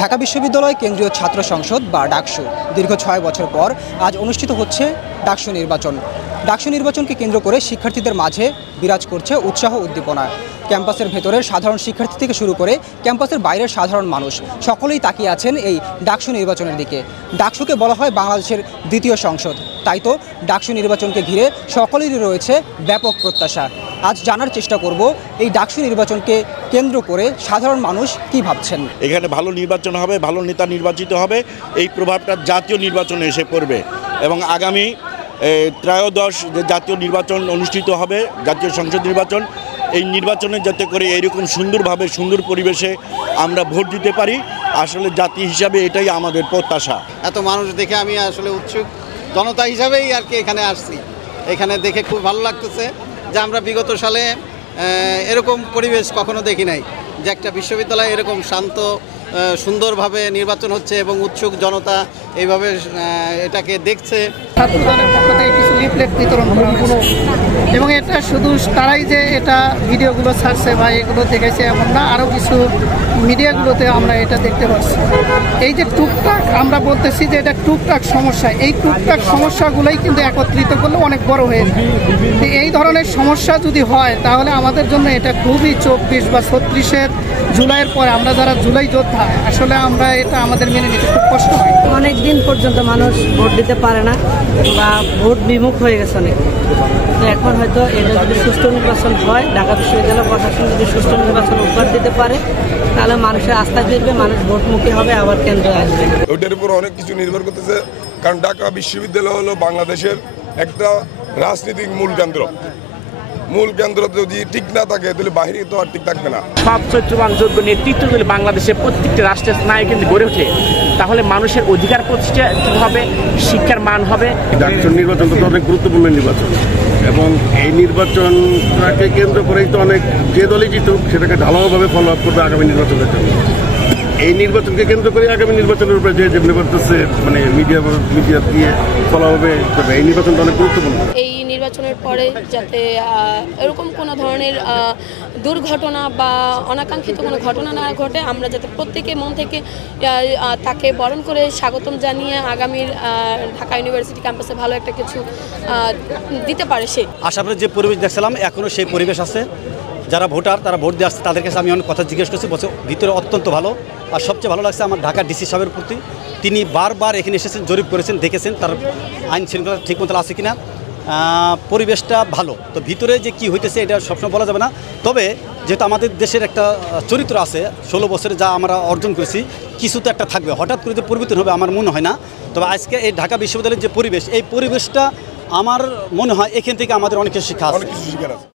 ঢাকা বিশ্ববিদ্যালয় কেন্দ্রীয় ছাত্র সংসদ বা ডাকসু দীর্ঘ ৬ বছর পর আজ অনুষ্ঠিত হচ্ছে ডাকসু নির্বাচন। ডাকসু নির্বাচনকে কেন্দ্র করে শিক্ষার্থীদের মাঝে বিরাজ করছে উৎসাহ উদ্দীপনা। ক্যাম্পাসের ভেতরের সাধারণ শিক্ষার্থী থেকে শুরু করে ক্যাম্পাসের বাইরের সাধারণ মানুষ সকলেই তাকিয়ে আছেন এই ডাকসু নির্বাচনের দিকে। ডাকসুকে বলা হয় বাংলাদেশের দ্বিতীয় সংসদ, তাই তো ডাকসু নির্বাচনকে ঘিরে সকলেরই রয়েছে ব্যাপক প্রত্যাশা। আজ জানার চেষ্টা করব এই ডাকসু নির্বাচনকে কেন্দ্র করে সাধারণ মানুষ কি ভাবছেন। এখানে ভালো নির্বাচন হবে, ভালো নেতা নির্বাচিত হবে, এই প্রভাবটা জাতীয় নির্বাচনে এসে পড়বে এবং আগামী ত্রয়োদশ যে জাতীয় নির্বাচন অনুষ্ঠিত হবে, জাতীয় সংসদ নির্বাচন, এই নির্বাচনে যাতে করে এরকম সুন্দরভাবে সুন্দর পরিবেশে আমরা ভোট দিতে পারি, আসলে জাতি হিসাবে এটাই আমাদের প্রত্যাশা। এত মানুষ দেখে আমি আসলে উৎসুক জনতা হিসাবেই আর কি এখানে আসছি। এখানে দেখে খুব ভালো লাগতেছে যে আমরা বিগত সালে এরকম পরিবেশ কখনো দেখি নাই, যে একটা বিশ্ববিদ্যালয়ে এরকম শান্ত সুন্দরভাবে নির্বাচন হচ্ছে এবং উৎসুক জনতা এইভাবে এটাকে দেখছে। ছাত্রদলের পক্ষ থেকে কিছু লিফলেট বিতরণ করা হয়েছে এবং এটা শুধু তারাই যে এটা ভিডিওগুলো ছাড়ছে বা এগুলো দেখেছে এমন না, আরও কিছু মিডিয়াগুলোতে আমরা এটা দেখতে পাচ্ছি। এই যে টুকটাক আমরা বলতেছি যে এটা টুকটাক সমস্যা, এই টুকটাক সমস্যাগুলোই কিন্তু একত্রিত করলে অনেক বড় হয়ে যায়। এই ধরনের সমস্যা যদি হয় তাহলে আমাদের জন্য এটা খুবই ২৪ বা ৩৬ জুলাইয়ের পরে আমরা যারা জুলাই যোদ্ধা, আসলে আমরা এটা আমাদের মেনে নিতে খুব কষ্ট হয়। অনেক দিন পর্যন্ত মানুষ ভোট দিতে পারে না বা ভোট বিমুখ হয়ে গেছে অনেক। তো এখন হয়তো এটা যদি সুষ্ঠু নির্বাচন হয়, ঢাকা বিশ্ববিদ্যালয় প্রশাসন যদি সুষ্ঠু নির্বাচন উপহার দিতে পারে, তাহলে মানুষের আস্থা ফিরবে, মানুষ ভোটমুখী হবে, আবার কেন্দ্রে আসবে। ওইটার উপর অনেক কিছু নির্ভর করতেছে, কারণ ঢাকা বিশ্ববিদ্যালয় হলো বাংলাদেশের একটা রাজনীতিক মূল কেন্দ্র যদি ঠিক না থাকে তাহলে বাহিরে তো আর ঠিক থাকবে না। সব চরিত্রবান যোগ্য নেতৃত্ব যদি বাংলাদেশের প্রত্যেকটি রাষ্ট্রের স্নায়ু কিন্তু গড়ে ওঠে, তাহলে মানুষের অধিকার প্রতিষ্ঠা হবে, শিক্ষার মান হবে। ডাকসু নির্বাচন তো অনেক গুরুত্বপূর্ণ নির্বাচন এবং এই নির্বাচনটাকে কেন্দ্র করেই তো অনেক যে দলই জিতুক সেটাকে ঢালাওভাবে ফলো আপ করবে আগামী নির্বাচনের জন্য। এই নির্বাচনকে কেন্দ্র করে আগামী নির্বাচনের উপরে যে যেমনি করতেছে মানে মিডিয়া দিয়ে ফলো হবে, এই নির্বাচনটা অনেক গুরুত্বপূর্ণ। এই নির্বাচনের পরে যাতে এরকম কোনো ধরনের দুর্ঘটনা বা অনাকাঙ্ক্ষিত কোনো ঘটনা না ঘটে, আমরা যাতে প্রত্যেকে মন থেকে তাকে বরণ করে স্বাগতম জানিয়ে আগামীর ঢাকা ইউনিভার্সিটি ক্যাম্পাসে ভালো একটা কিছু দিতে পারে। সে আশাবাদের যে পরিবেশ দেখছিলাম এখনও সেই পরিবেশ আছে। যারা ভোটার তারা ভোট দিয়ে আসছে, তাদের কাছে আমি অনেক কথা জিজ্ঞেস করছি, বলছে ভিতরে অত্যন্ত ভালো। আর সবচেয়ে ভালো লাগছে আমার ঢাকা ডিসি সাহেবের প্রতি, তিনি বারবার এখানে এসেছেন, জরিপ করেছেন, দেখেছেন তার আইন শৃঙ্খলা ঠিকমতো আছে কিনা, পরিবেশটা ভালো। তো ভিতরে যে কি হইতেছে এটা সবসময় বলা যাবে না, তবে যেহেতু আমাদের দেশের একটা চরিত্র আছে, ১৬ বছরে যা আমরা অর্জন করেছি, কিছু তো একটা থাকবে, হঠাৎ করে যে পরিবর্তন হবে আমার মনে হয় না। তবে আজকে এই ঢাকা বিশ্ববিদ্যালয়ের যে পরিবেশ, এই পরিবেশটা আমার মনে হয় এখান থেকে আমাদের অনেক কিছু শিক্ষা আছে।